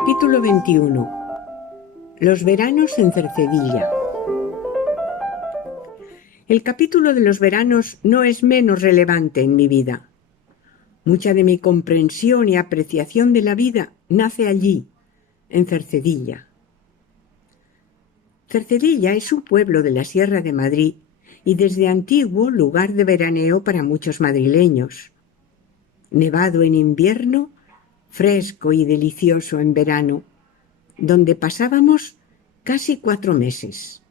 Capítulo 21. Los veranos en Cercedilla. El capítulo de los veranos no es menos relevante en mi vida. Mucha de mi comprensión y apreciación de la vida nace allí, en Cercedilla. Cercedilla es un pueblo de la Sierra de Madrid y desde antiguo lugar de veraneo para muchos madrileños. Nevado en invierno, fresco y delicioso en verano, donde pasábamos casi 4 meses.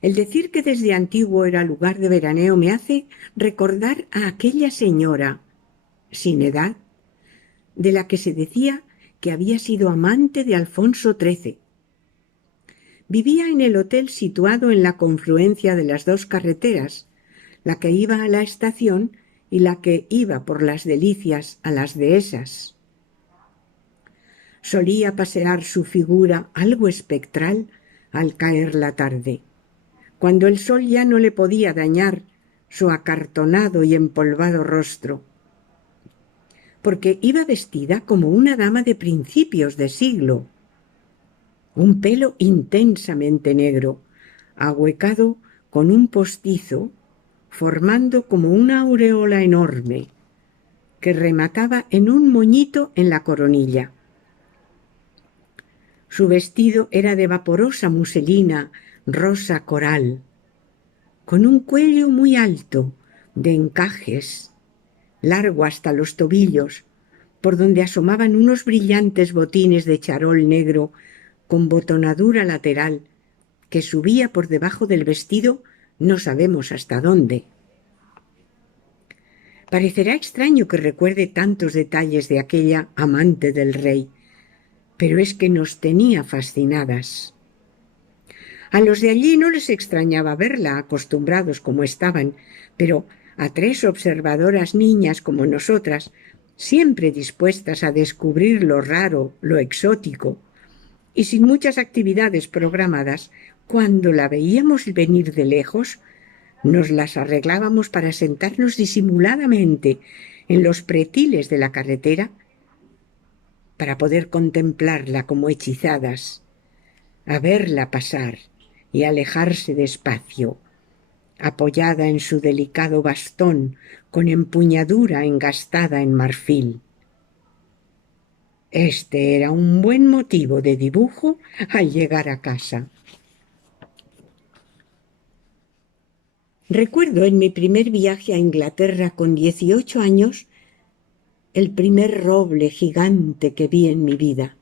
El decir que desde antiguo era lugar de veraneo me hace recordar a aquella señora, sin edad, de la que se decía que había sido amante de Alfonso XIII. Vivía en el hotel situado en la confluencia de las dos carreteras, la que iba a la estación y la que iba por las Delicias a las Dehesas. Solía pasear su figura algo espectral al caer la tarde, cuando el sol ya no le podía dañar su acartonado y empolvado rostro, porque iba vestida como una dama de principios de siglo. Un pelo intensamente negro, ahuecado con un postizo, formando como una aureola enorme, que remataba en un moñito en la coronilla. Su vestido era de vaporosa muselina rosa coral, con un cuello muy alto, de encajes, largo hasta los tobillos, por donde asomaban unos brillantes botines de charol negro con botonadura lateral, que subía por debajo del vestido no sabemos hasta dónde. Parecerá extraño que recuerde tantos detalles de aquella amante del rey, pero es que nos tenía fascinadas. A los de allí no les extrañaba verla, acostumbrados como estaban, pero a 3 observadoras niñas como nosotras, siempre dispuestas a descubrir lo raro, lo exótico, y sin muchas actividades programadas, cuando la veíamos venir de lejos, nos las arreglábamos para sentarnos disimuladamente en los pretiles de la carretera para poder contemplarla como hechizadas, a verla pasar y alejarse despacio, apoyada en su delicado bastón con empuñadura engastada en marfil. Este era un buen motivo de dibujo al llegar a casa. Recuerdo en mi primer viaje a Inglaterra con 18 años el primer roble gigante que vi en mi vida,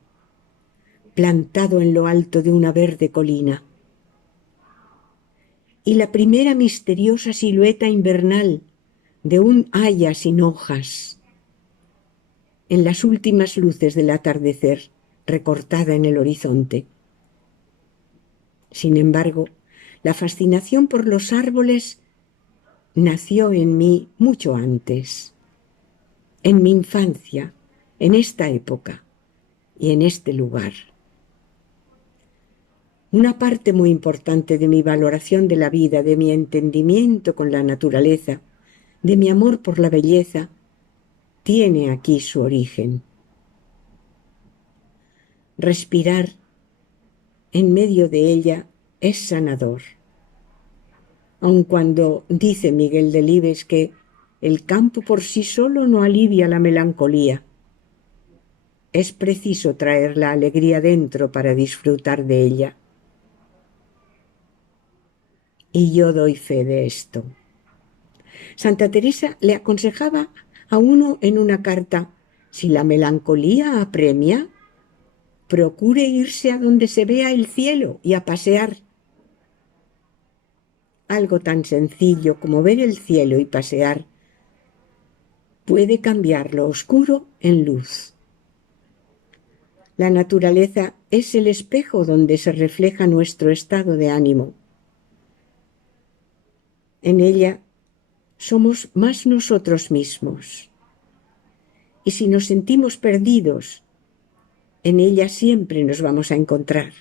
plantado en lo alto de una verde colina, y la primera misteriosa silueta invernal de un haya sin hojas, en las últimas luces del atardecer, recortada en el horizonte. Sin embargo, la fascinación por los árboles nació en mí mucho antes, en mi infancia, en esta época y en este lugar. Una parte muy importante de mi valoración de la vida, de mi entendimiento con la naturaleza, de mi amor por la belleza, tiene aquí su origen. Respirar en medio de ella es sanador. Aun cuando dice Miguel Delibes que el campo por sí solo no alivia la melancolía, es preciso traer la alegría dentro para disfrutar de ella. Y yo doy fe de esto. Santa Teresa le aconsejaba a uno en una carta: si la melancolía apremia, procure irse a donde se vea el cielo y a pasear. Algo tan sencillo como ver el cielo y pasear puede cambiar lo oscuro en luz. La naturaleza es el espejo donde se refleja nuestro estado de ánimo. En ella somos más nosotros mismos. Y si nos sentimos perdidos, en ella siempre nos vamos a encontrar.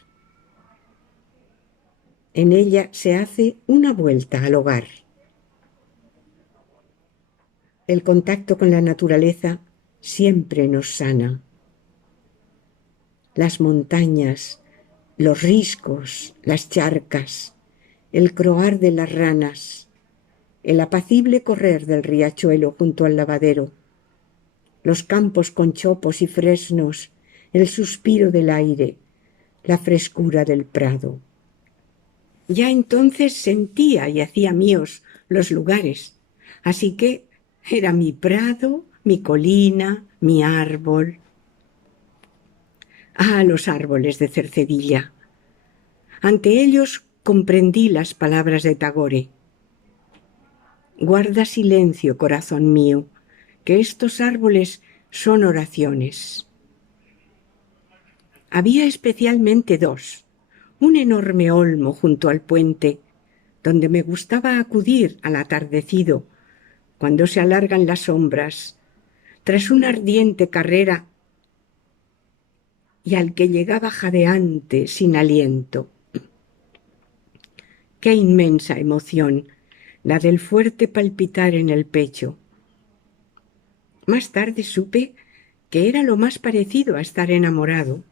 En ella se hace una vuelta al hogar. El contacto con la naturaleza siempre nos sana. Las montañas, los riscos, las charcas, el croar de las ranas, el apacible correr del riachuelo junto al lavadero, los campos con chopos y fresnos, el suspiro del aire, la frescura del prado. Ya entonces sentía y hacía míos los lugares, así que era mi prado, mi colina, mi árbol. Ah, los árboles de Cercedilla. Ante ellos comprendí las palabras de Tagore. Guarda silencio, corazón mío, que estos árboles son oraciones. Había especialmente dos, un enorme olmo junto al puente, donde me gustaba acudir al atardecido, cuando se alargan las sombras, tras una ardiente carrera, y al que llegaba jadeante, sin aliento. Qué inmensa emoción, la del fuerte palpitar en el pecho. Más tarde supe que era lo más parecido a estar enamorado.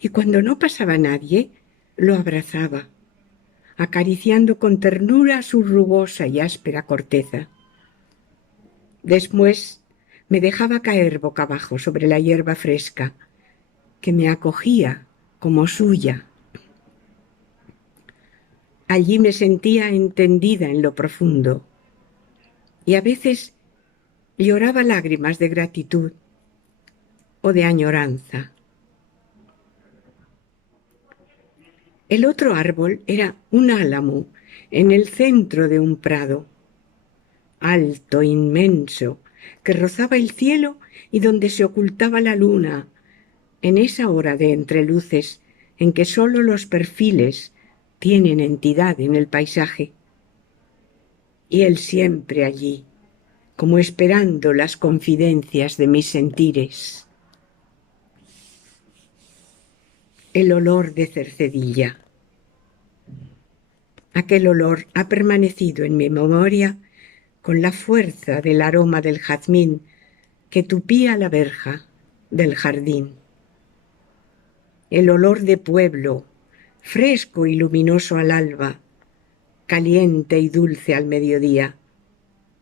Y cuando no pasaba nadie, lo abrazaba, acariciando con ternura su rugosa y áspera corteza. Después me dejaba caer boca abajo sobre la hierba fresca, que me acogía como suya. Allí me sentía entendida en lo profundo, y a veces lloraba lágrimas de gratitud o de añoranza. El otro árbol era un álamo en el centro de un prado, alto, inmenso, que rozaba el cielo y donde se ocultaba la luna, en esa hora de entreluces en que sólo los perfiles tienen entidad en el paisaje. Y él siempre allí, como esperando las confidencias de mis sentires. El olor de Cercedilla. Aquel olor ha permanecido en mi memoria con la fuerza del aroma del jazmín que tupía la verja del jardín. El olor de pueblo, fresco y luminoso al alba, caliente y dulce al mediodía,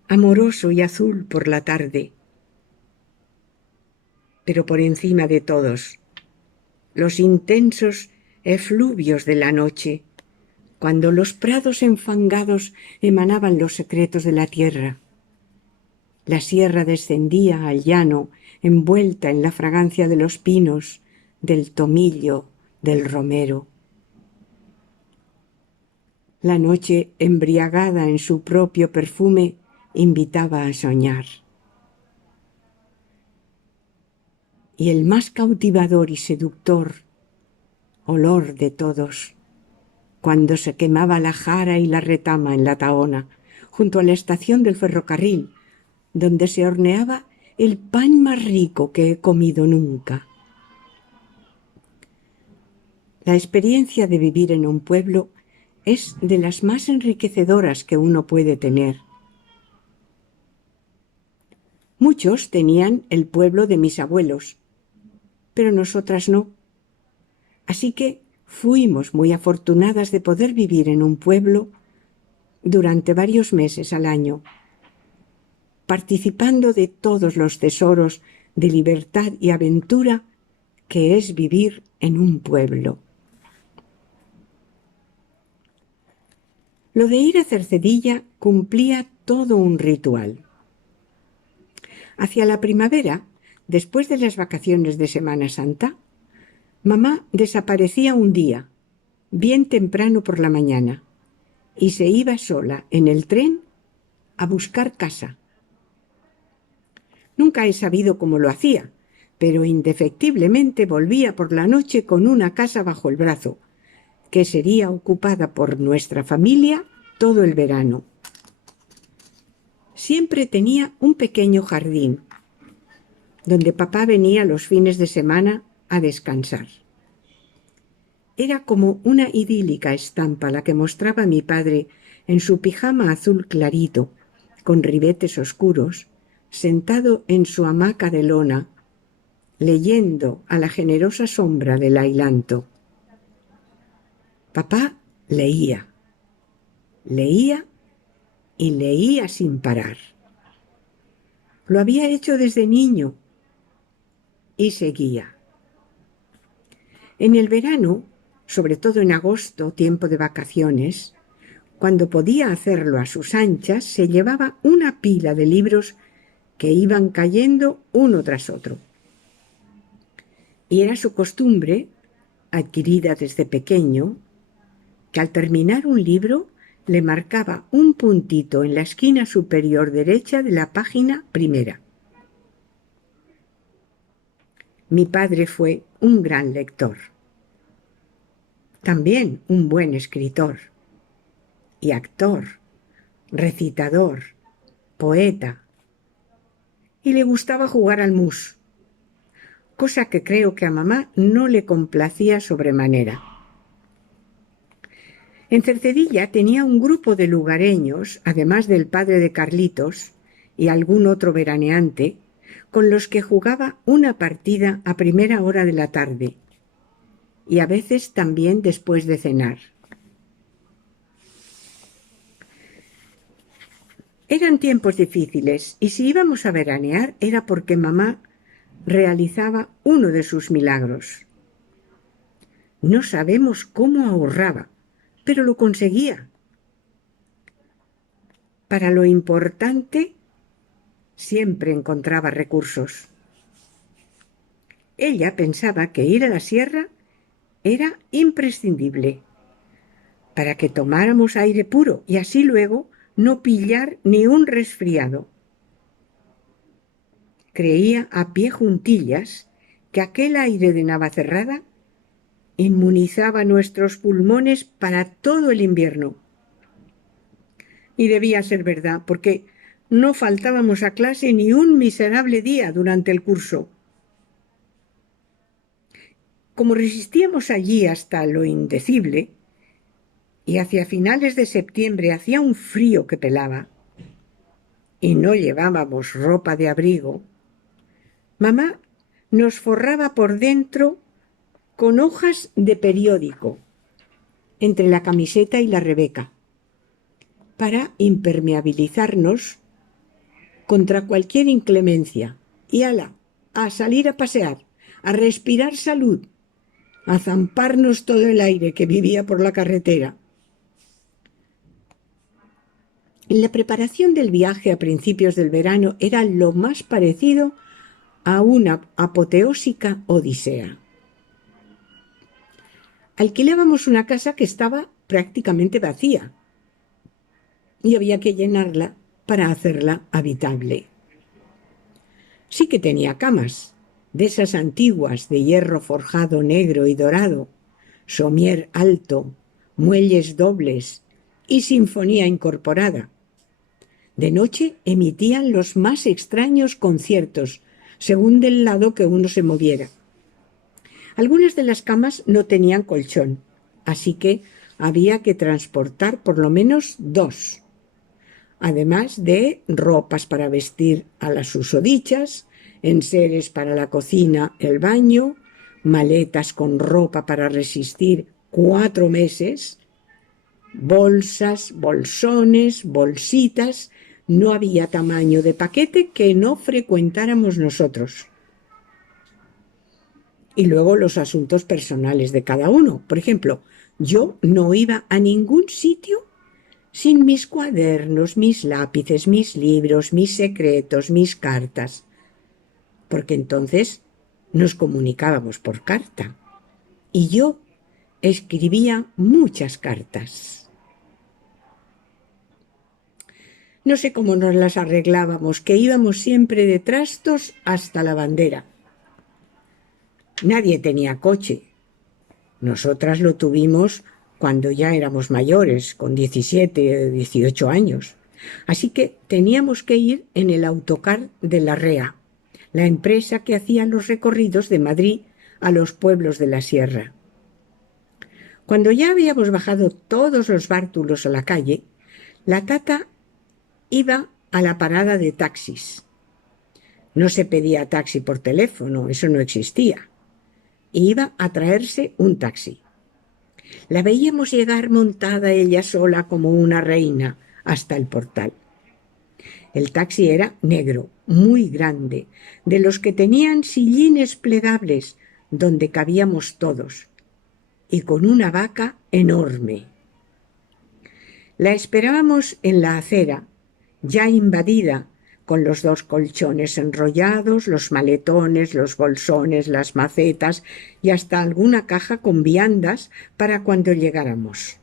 amoroso y azul por la tarde. Pero por encima de todos, los intensos efluvios de la noche, cuando los prados enfangados emanaban los secretos de la tierra. La sierra descendía al llano, envuelta en la fragancia de los pinos, del tomillo, del romero. La noche, embriagada en su propio perfume, invitaba a soñar. Y el más cautivador y seductor olor de todos, cuando se quemaba la jara y la retama en la tahona, junto a la estación del ferrocarril, donde se horneaba el pan más rico que he comido nunca. La experiencia de vivir en un pueblo es de las más enriquecedoras que uno puede tener. Muchos tenían el pueblo de mis abuelos, pero nosotras no. Así que fuimos muy afortunadas de poder vivir en un pueblo durante varios meses al año, participando de todos los tesoros de libertad y aventura que es vivir en un pueblo. Lo de ir a Cercedilla cumplía todo un ritual. Hacia la primavera, después de las vacaciones de Semana Santa, mamá desaparecía un día, bien temprano por la mañana, y se iba sola en el tren a buscar casa. Nunca he sabido cómo lo hacía, pero indefectiblemente volvía por la noche con una casa bajo el brazo, que sería ocupada por nuestra familia todo el verano. Siempre tenía un pequeño jardín, donde papá venía los fines de semana a descansar. Era como una idílica estampa la que mostraba mi padre en su pijama azul clarito, con ribetes oscuros, sentado en su hamaca de lona, leyendo a la generosa sombra del ailanto. Papá leía, leía y leía sin parar. Lo había hecho desde niño y seguía. En el verano, sobre todo en agosto, tiempo de vacaciones, cuando podía hacerlo a sus anchas, se llevaba una pila de libros que iban cayendo uno tras otro. Y era su costumbre, adquirida desde pequeño, que al terminar un libro le marcaba un puntito en la esquina superior derecha de la página primera. Mi padre fue un gran lector, también un buen escritor y actor, recitador, poeta, y le gustaba jugar al mus, cosa que creo que a mamá no le complacía sobremanera. En Cercedilla tenía un grupo de lugareños, además del padre de Carlitos y algún otro veraneante, con los que jugaba una partida a primera hora de la tarde y a veces también después de cenar. Eran tiempos difíciles y si íbamos a veranear era porque mamá realizaba uno de sus milagros. No sabemos cómo ahorraba, pero lo conseguía. Para lo importante siempre encontraba recursos. Ella pensaba que ir a la sierra era imprescindible para que tomáramos aire puro y así luego no pillar ni un resfriado. Creía a pie juntillas que aquel aire de Navacerrada inmunizaba nuestros pulmones para todo el invierno. Y debía ser verdad, porque no faltábamos a clase ni un miserable día durante el curso. Como resistíamos allí hasta lo indecible, y hacia finales de septiembre hacía un frío que pelaba, y no llevábamos ropa de abrigo, mamá nos forraba por dentro con hojas de periódico entre la camiseta y la rebeca, para impermeabilizarnos contra cualquier inclemencia. Y ala, a salir a pasear, a respirar salud, a zamparnos todo el aire que vivía por la carretera. La preparación del viaje a principios del verano era lo más parecido a una apoteósica odisea. Alquilábamos una casa que estaba prácticamente vacía y había que llenarla para hacerla habitable. Sí que tenía camas, de esas antiguas de hierro forjado negro y dorado, somier alto, muelles dobles y sinfonía incorporada. De noche emitían los más extraños conciertos, según del lado que uno se moviera. Algunas de las camas no tenían colchón, así que había que transportar por lo menos 2, además de ropas para vestir a las susodichas, enseres para la cocina, el baño, maletas con ropa para resistir 4 meses, bolsas, bolsones, bolsitas. No había tamaño de paquete que no frecuentáramos nosotros. Y luego los asuntos personales de cada uno. Por ejemplo, yo no iba a ningún sitio sin mis cuadernos, mis lápices, mis libros, mis secretos, mis cartas, porque entonces nos comunicábamos por carta. Y yo escribía muchas cartas. No sé cómo nos las arreglábamos, que íbamos siempre de trastos hasta la bandera. Nadie tenía coche. Nosotras lo tuvimos cuando ya éramos mayores, con 17 o 18 años. Así que teníamos que ir en el autocar de la REA, la empresa que hacía los recorridos de Madrid a los pueblos de la sierra. Cuando ya habíamos bajado todos los bártulos a la calle, la tata iba a la parada de taxis No se pedía taxi por teléfono, eso no existía. Iba a traerse un taxi. La veíamos llegar montada ella sola como una reina hasta el portal. El taxi era negro, muy grande, de los que tenían sillines plegables donde cabíamos todos, y con una vaca enorme. La esperábamos en la acera, ya invadida, con los 2 colchones enrollados, los maletones, los bolsones, las macetas y hasta alguna caja con viandas para cuando llegáramos.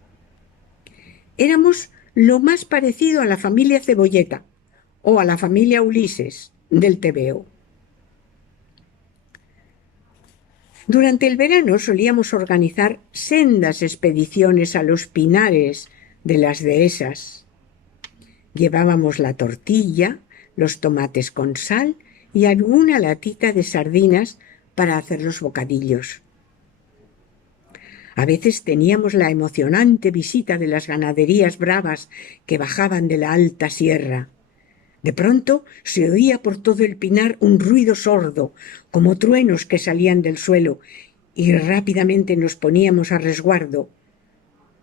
Éramos lo más parecido a la familia Cebolleta o a la familia Ulises del TVO. Durante el verano solíamos organizar sendas expediciones a los pinares de las dehesas. Llevábamos la tortilla, los tomates con sal y alguna latita de sardinas para hacer los bocadillos. A veces teníamos la emocionante visita de las ganaderías bravas que bajaban de la alta sierra. De pronto se oía por todo el pinar un ruido sordo, como truenos que salían del suelo, y rápidamente nos poníamos a resguardo.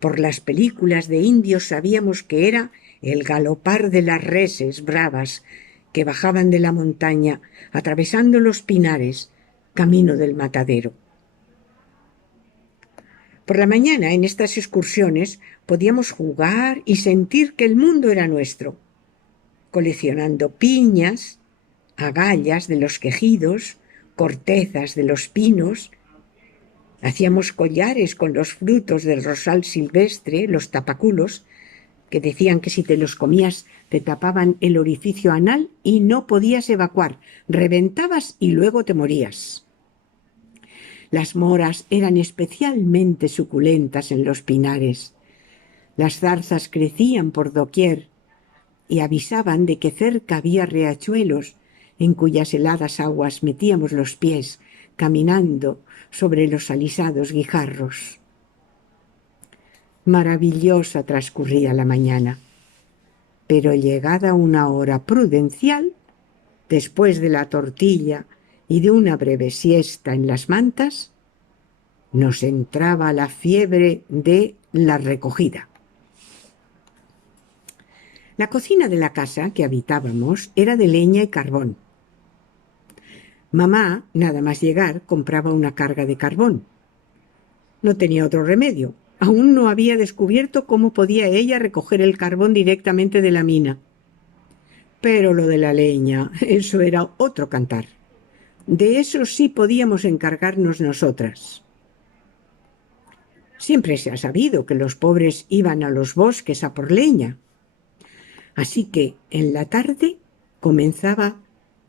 Por las películas de indios sabíamos que era el galopar de las reses bravas que bajaban de la montaña, atravesando los pinares, camino del matadero. Por la mañana, en estas excursiones, podíamos jugar y sentir que el mundo era nuestro, coleccionando piñas, agallas de los quejidos, cortezas de los pinos. Hacíamos collares con los frutos del rosal silvestre, los tapaculos, que decían que si te los comías te tapaban el orificio anal y no podías evacuar, reventabas y luego te morías. Las moras eran especialmente suculentas en los pinares. Las zarzas crecían por doquier y avisaban de que cerca había riachuelos en cuyas heladas aguas metíamos los pies caminando sobre los alisados guijarros. Maravillosa transcurría la mañana, pero llegada una hora prudencial, después de la tortilla y de una breve siesta en las mantas, nos entraba la fiebre de la recogida. La cocina de la casa que habitábamos era de leña y carbón. Mamá, nada más llegar, compraba una carga de carbón. No tenía otro remedio. Aún no había descubierto cómo podía ella recoger el carbón directamente de la mina. Pero lo de la leña, eso era otro cantar. De eso sí podíamos encargarnos nosotras. Siempre se ha sabido que los pobres iban a los bosques a por leña. Así que en la tarde comenzaba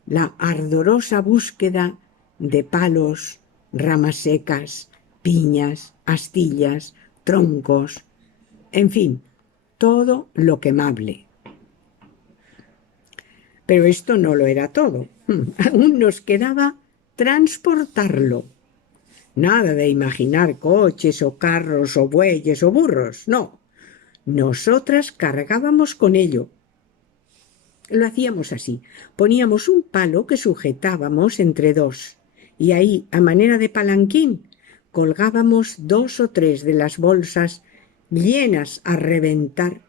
la ardorosa búsqueda de palos, ramas secas, piñas, astillas, troncos, en fin, todo lo quemable. Pero esto no lo era todo. Aún nos quedaba transportarlo. Nada de imaginar coches o carros o bueyes o burros, no. Nosotras cargábamos con ello. Lo hacíamos así. Poníamos un palo que sujetábamos entre 2 y ahí, a manera de palanquín, colgábamos 2 o 3 de las bolsas llenas a reventar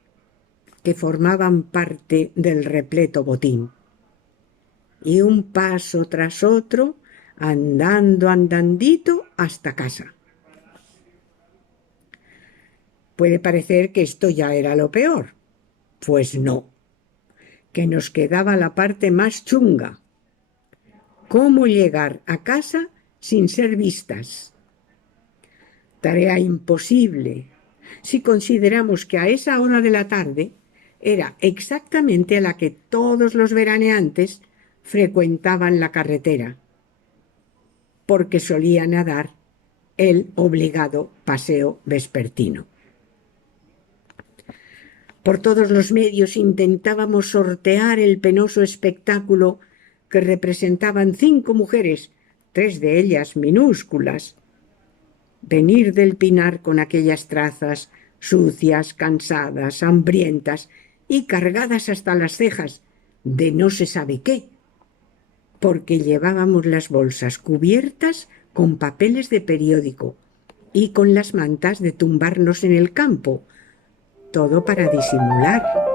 que formaban parte del repleto botín. Y un paso tras otro, andandito hasta casa. Puede parecer que esto ya era lo peor. Pues no, que nos quedaba la parte más chunga. ¿Cómo llegar a casa sin ser vistas? Tarea imposible, si consideramos que a esa hora de la tarde era exactamente a la que todos los veraneantes frecuentaban la carretera, porque solían dar el obligado paseo vespertino. Por todos los medios intentábamos sortear el penoso espectáculo que representaban 5 mujeres, 3 de ellas minúsculas, venir del pinar con aquellas trazas, sucias, cansadas, hambrientas y cargadas hasta las cejas de no se sabe qué. porque llevábamos las bolsas cubiertas con papeles de periódico y con las mantas de tumbarnos en el campo, todo para disimular.